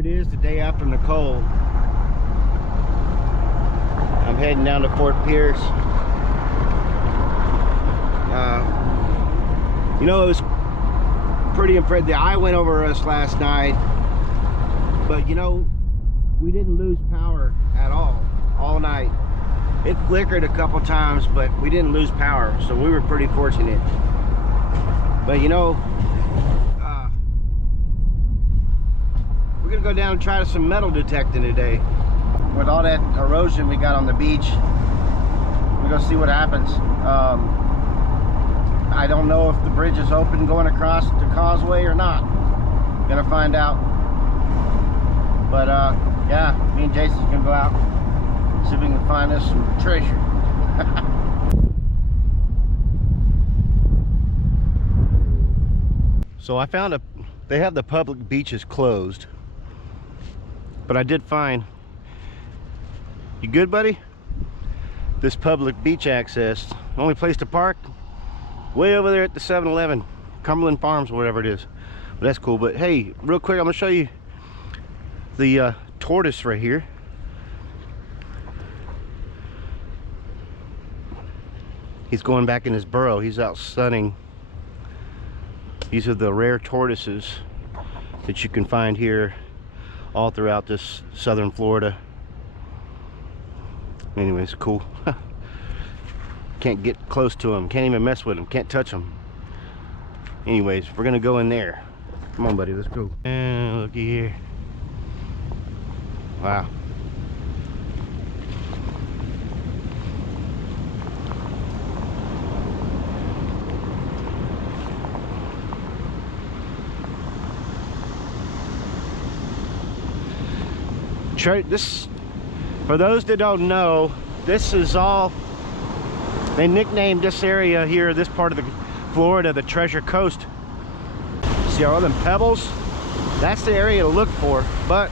it is, the day after Nicole. I'm heading down to Fort Pierce. You know, it was pretty impressive. The eye went over us last night, but you know, we didn't lose power at all night. It flickered a couple times, but we didn't lose power, so we were pretty fortunate. But you know, we're gonna go down and try some metal detecting today. With all that erosion we got on the beach, we're gonna see what happens. I don't know if the bridge is open going across the causeway or not. Gonna find out. But yeah, me and Jason's gonna go out, see if we can find us some treasure. So I found they have the public beaches closed, but I did find, you good, buddy? This public beach access, only place to park, way over there at the 7-Eleven, Cumberland Farms, or whatever it is. But that's cool. But hey, real quick, I'm gonna show you the tortoise right here. He's going back in his burrow. He's out sunning. These are the rare tortoises that you can find here all throughout this southern Florida. Anyways, cool. Can't get close to them, can't even mess with them, can't touch them. Anyways, we're gonna go in there. Come on, buddy, let's go. And looky here. Wow. This, for those that don't know, this is all, they nicknamed this area here, this part of the Florida, the Treasure Coast. See all them pebbles? That's the area to look for. But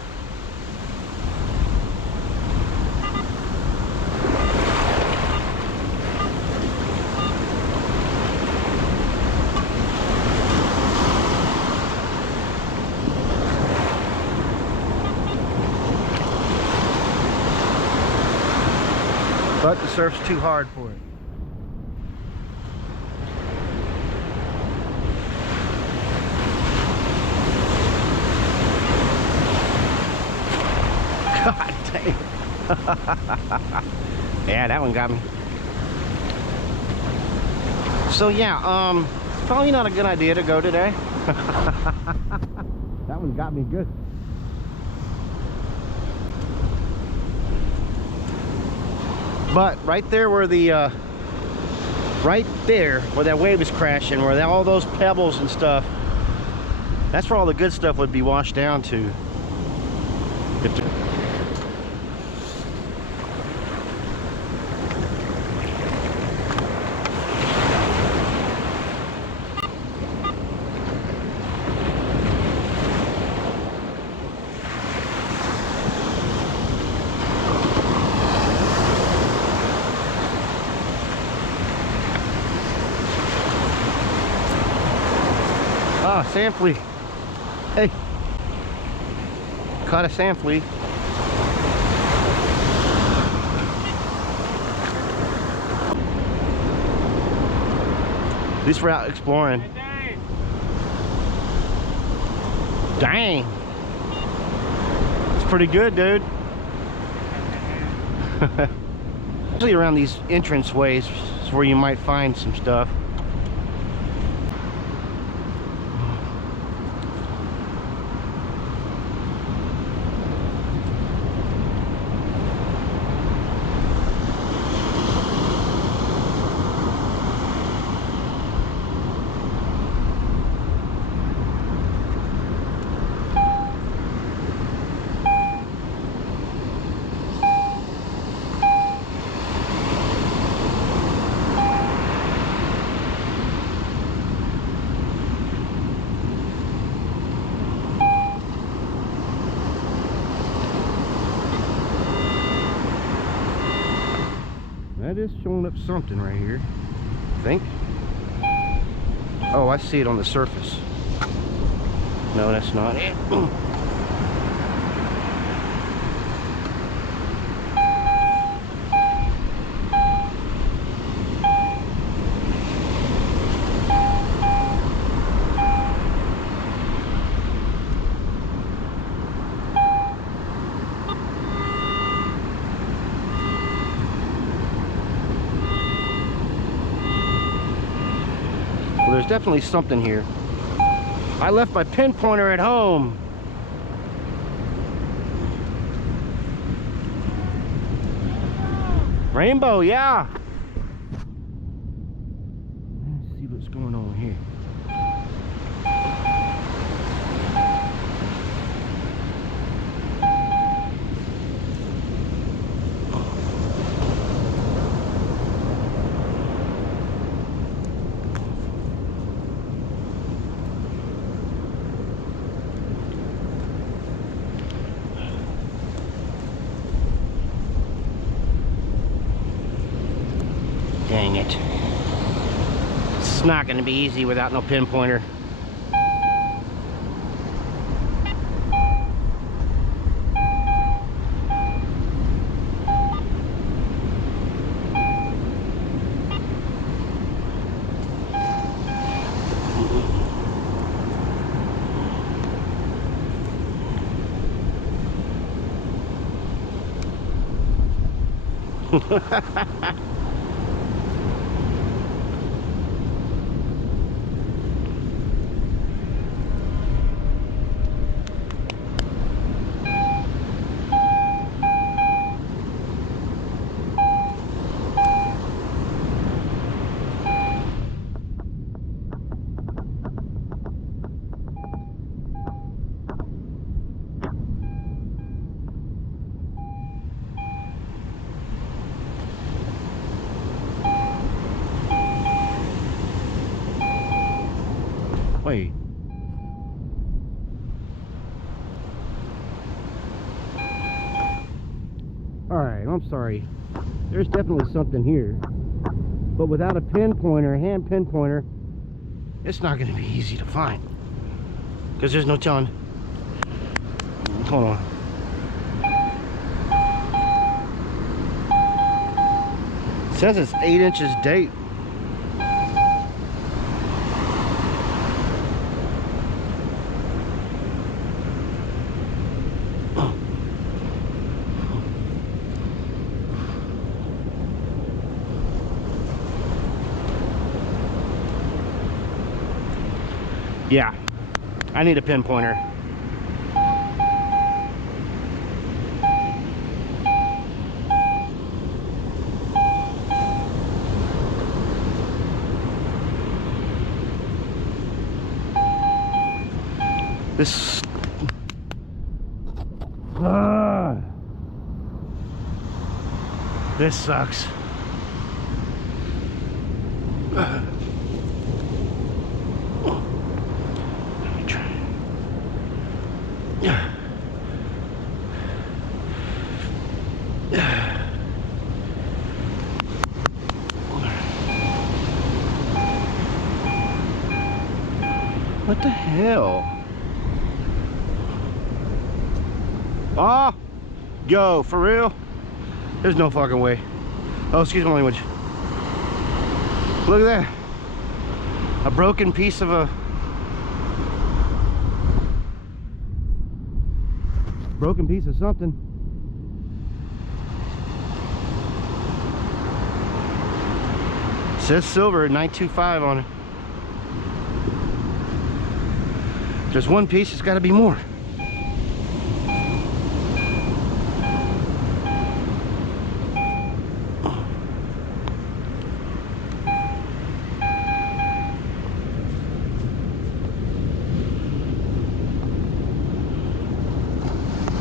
the surf's too hard for it. God dang. Yeah, that one got me. So yeah, it's probably not a good idea to go today. That one got me good. But right there where the right there where that wave is crashing, where all those pebbles and stuff, that's where all the good stuff would be washed down to. Ah, sand flea. Hey, caught a sand flea. At least we're out exploring. Dang. It's pretty good, dude. Usually around these entrance ways is where you might find some stuff. That is showing up something right here, I think. Oh, I see it on the surface. No, that's not it. definitely something here. I left my pinpointer at home. Rainbow, yeah. Let's see what's going on here. Dang it. It's not going to be easy without no pinpointer. Wait. Alright, I'm sorry. There's definitely something here. But without a pinpointer, hand pinpointer, it's not going to be easy to find. Because there's no telling. Hold on. It says it's 8 inches deep. Yeah, I need a pinpointer. This this sucks. What the hell? Ah, yo, for real? There's no fucking way. Oh, excuse my language. Look at that. A broken piece of a... broken piece of something. It says silver at 925 on it. If there's one piece, it's got to be more.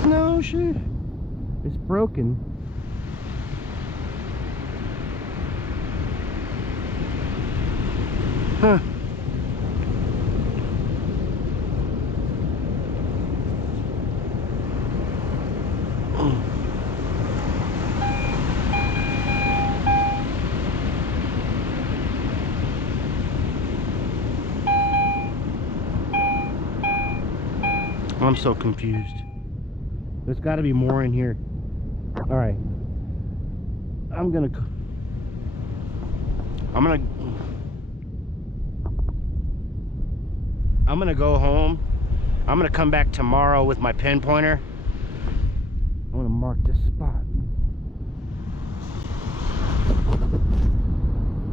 No shit. It's broken. Huh. I'm so confused. There's got to be more in here. All right. I'm gonna go home. I'm gonna come back tomorrow with my pinpointer. I'm gonna mark this spot.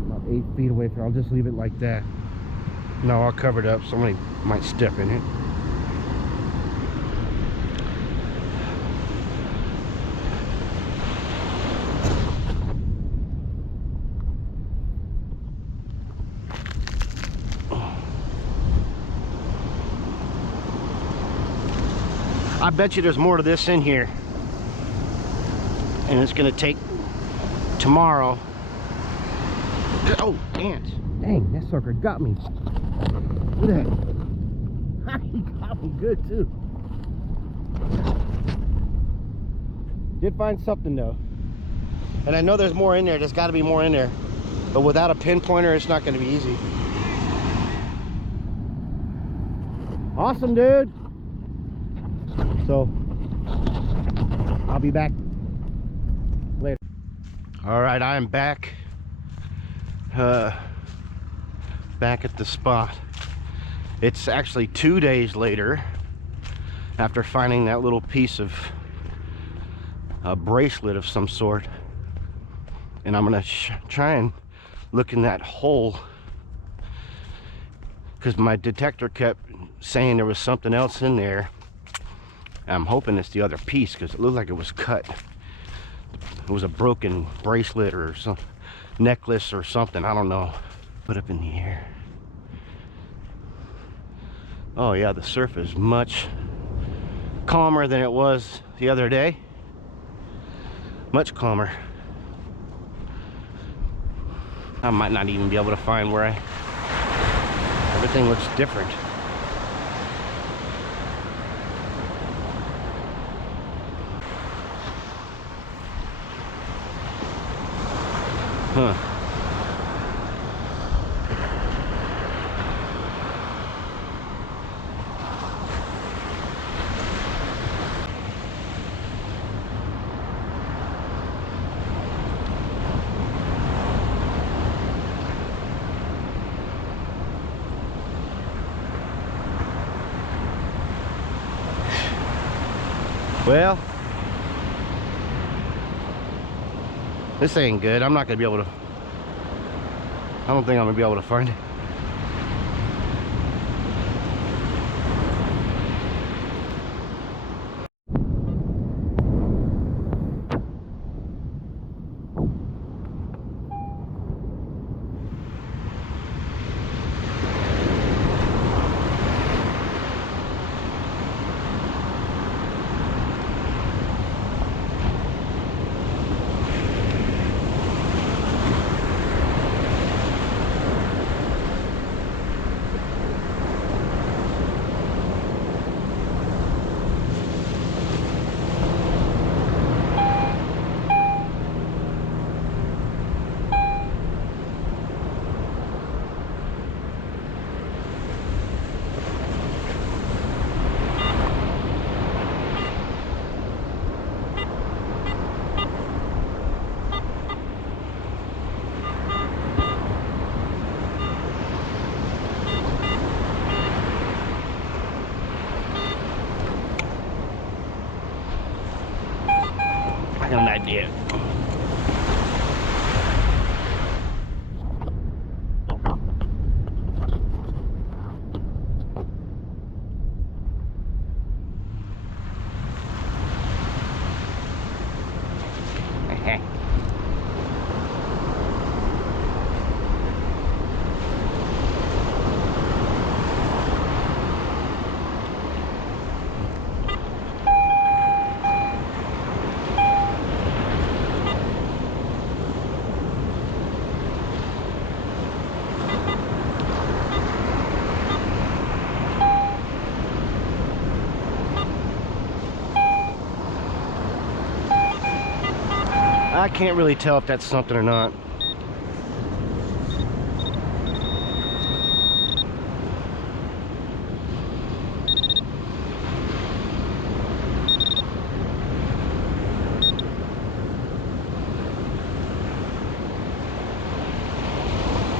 About 8 feet away from. I'll just leave it like that. No, I'll cover it up. Somebody might step in it. I bet you there's more to this in here. And it's gonna take tomorrow. Oh, ants. Dang, that sucker got me. Look at that. He got me good too. Did find something though. And I know there's more in there. There's gotta be more in there. But without a pinpointer, it's not gonna be easy. Awesome, dude. So, I'll be back later. All right, I am back. Back at the spot. It's actually 2 days later after finding that little piece of a bracelet of some sort, and I'm gonna try and look in that hole because my detector kept saying there was something else in there. I'm hoping it's the other piece because it looked like it was cut. It was a broken bracelet or some necklace or something, I don't know. Put up in the air. Oh yeah, the surf is much calmer than it was the other day. Much calmer. I might not even be able to find where everything looks different. Huh. Well, this ain't good. I'm not gonna be able to. I don't think I'm gonna be able to find it. I got an idea. I can't really tell if that's something or not.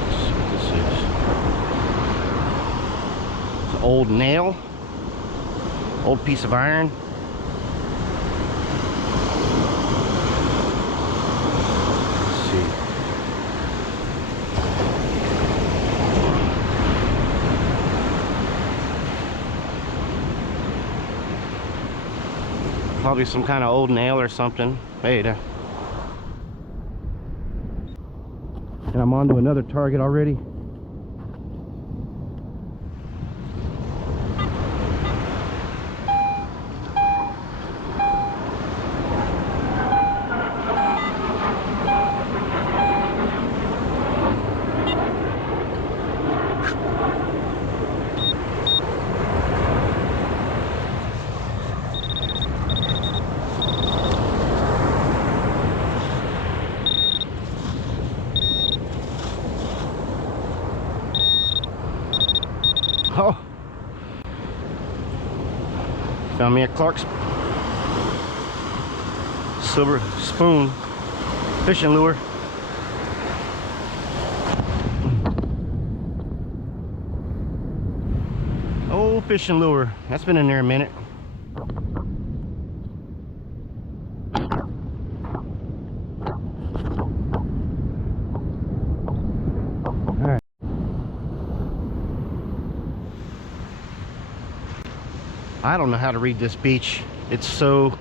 Let's see what this is. It's an old nail, old piece of iron. Probably some kind of old nail or something. Hey, and I'm on to another target already. Oh, found me a Clark's silver spoon fishing lure. Old fishing lure. That's been in there a minute. All right. I don't know how to read this beach. It's so,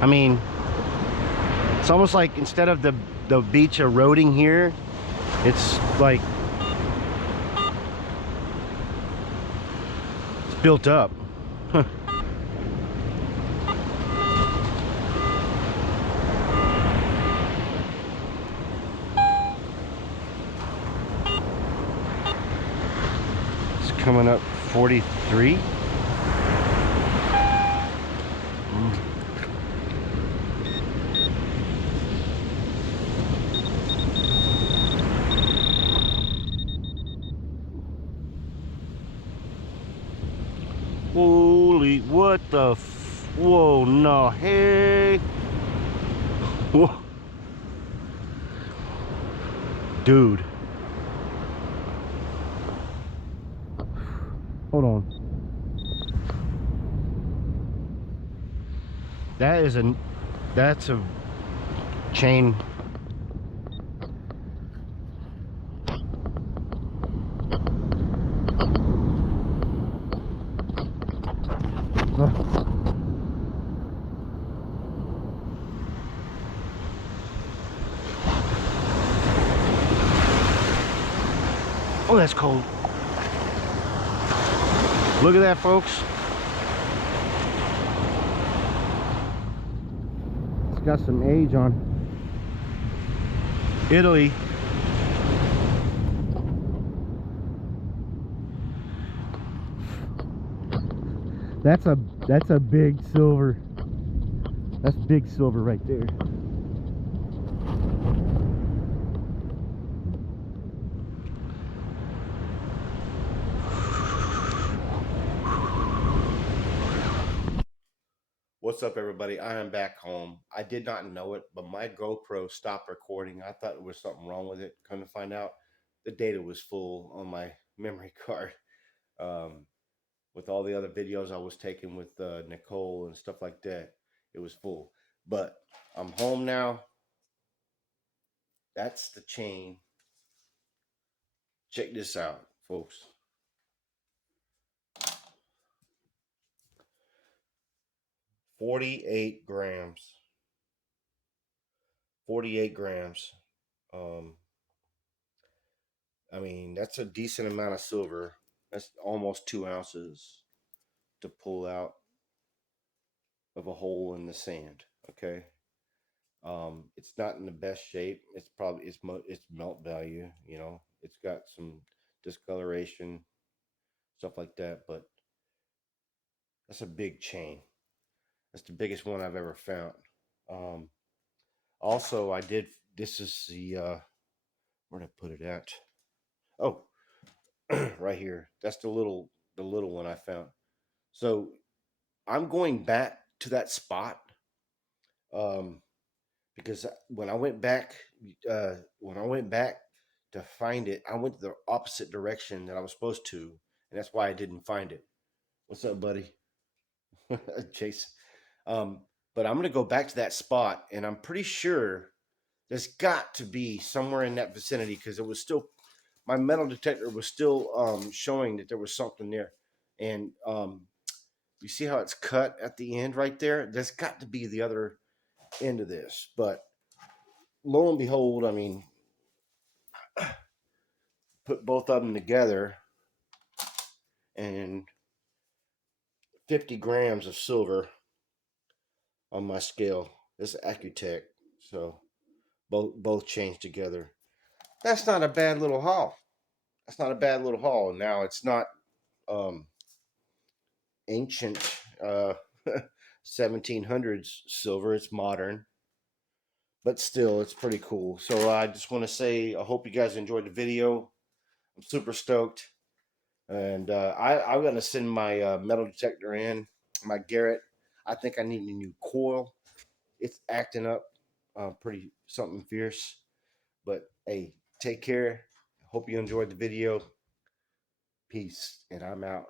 I mean, it's almost like instead of the beach eroding here, it's like it's built up. Huh. It's coming up 43. Holy, what the whoa, no, hey. Whoa. Dude. Hold on. That's a chain. Oh, that's cold. Look at that, folks. It's got some age on. Italy. That's a big silver. That's big silver right there. What's up, everybody? I am back home. I did not know it, but my GoPro stopped recording. I thought there was something wrong with it. Come to find out, the data was full on my memory card. With all the other videos I was taking with Nicole and stuff like that, it was full. But I'm home now. That's the chain. Check this out, folks. 48 grams. 48 grams. I mean, that's a decent amount of silver. That's almost 2 ounces to pull out of a hole in the sand. Okay. It's not in the best shape. It's probably it's melt value. You know, it's got some discoloration, stuff like that. But that's a big chain. That's the biggest one I've ever found. Um, Also, I did. This is the where did I put it at? Oh, right here. That's the little one I found. So I'm going back to that spot um, because when I went back to find it, I went the opposite direction that I was supposed to, and that's why I didn't find it. What's up, buddy? Chase. Um, but I'm gonna go back to that spot, and I'm pretty sure there's got to be somewhere in that vicinity because it was still my metal detector was still showing that there was something there, and You see how it's cut at the end right there? That's got to be the other end of this. But lo and behold, I mean, put both of them together and 50 grams of silver on my scale. This is Accutech, so both changed together. That's not a bad little haul. That's not a bad little haul. Now it's not um, ancient 1700s silver. It's modern, but still, it's pretty cool. So I just want to say I hope you guys enjoyed the video. I'm super stoked, and I'm gonna send my metal detector in, my Garrett. I think I need a new coil. It's acting up pretty something fierce. But hey, take care. Hope you enjoyed the video. Peace, and I'm out.